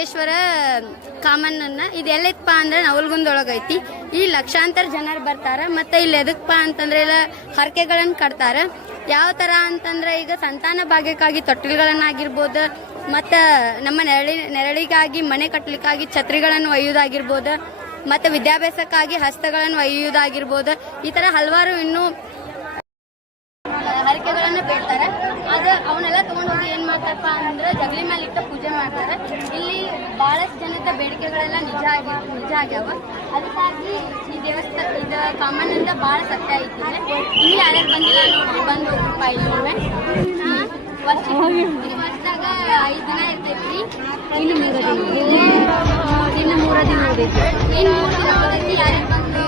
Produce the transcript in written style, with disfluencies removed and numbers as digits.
ಸಿದ್ಧಲಿಂಗೇಶ್ವರ ಕಾಮಣ್ಣನ ಇದು ಎಲ್ಲೈತಪ್ಪ ಅಂದ್ರೆ ನವಲ್ಗುಂದೊಳಗೆ ಐತಿ. ಈ ಲಕ್ಷಾಂತರ ಜನರು ಬರ್ತಾರ. ಮತ್ತೆ ಇಲ್ಲಿ ಎದಕ್ಕಪ್ಪ ಅಂತಂದ್ರೆ ಎಲ್ಲ ಹರಕೆಗಳನ್ನ ಕಟ್ತಾರ. ಯಾವ ತರ ಅಂತಂದ್ರೆ ಈಗ ಸಂತಾನ ಭಾಗ್ಯಕ್ಕಾಗಿ ತೊಟ್ಟಿಲ್ಗಳನ್ನಾಗಿರ್ಬೋದು, ಮತ್ತ ನಮ್ಮ ನೆರಳಿಗಾಗಿ ಮನೆ ಕಟ್ಟಲಿಕ್ಕಾಗಿ ಛತ್ರಿಗಳನ್ನು ಒಯ್ಯುವುದಾಗಿರ್ಬೋದು, ಮತ್ತೆ ವಿದ್ಯಾಭ್ಯಾಸಕ್ಕಾಗಿ ಹಸ್ತಗಳನ್ನು ಒಯ್ಯುವುದಾಗಿರ್ಬೋದು. ಈ ತರ ಹಲವಾರು ಇನ್ನೂ ಹರಕೆಗಳನ್ನು ಬೇಡ್ತಾರೆ. ಅದು ಅವನ್ನೆಲ್ಲ ತಗೊಂಡೋಗಿ ಏನ್ ಮಾಡ್ತಾರಪ್ಪ ಅಂದ್ರೆ ಜಗಲಿ ಮೇಲೆ ಇಟ್ಟ ಪೂಜೆ ಮಾಡ್ತಾರೆ. ಇಲ್ಲಿ ಬಹಳಷ್ಟು ಜನದ ಬೇಡಿಕೆಗಳೆಲ್ಲ ನಿಜ ಆಗ್ಯಾವ. ಅದಕ್ಕಾಗಿ ಈ ದೇವಸ್ಥಾನ ಇದು ಕಾಮಣ್ಣಿಂದ ಬಹಳ ಸತ್ಯ ಐತಿ. ಇಲ್ಲಿ ಯಾರ್ಯಾರು ಬಂದಿಲ್ಲ ನೋಡ್ರಿ, ಬಂದು ಹೋಗ್ರಪ್ಪ. ಇಲ್ಲಿ ವರ್ಷದಾಗ 5 ದಿನ ಇರ್ತೈತಿ. ಇನ್ನು 3 ದಿನ ಉಳಿದೈತಿ. ಇನ್ನು 3 ದಿನ ಉಳಿದೈತಿ. ಯಾರ್ಯಾರು ಬಂದು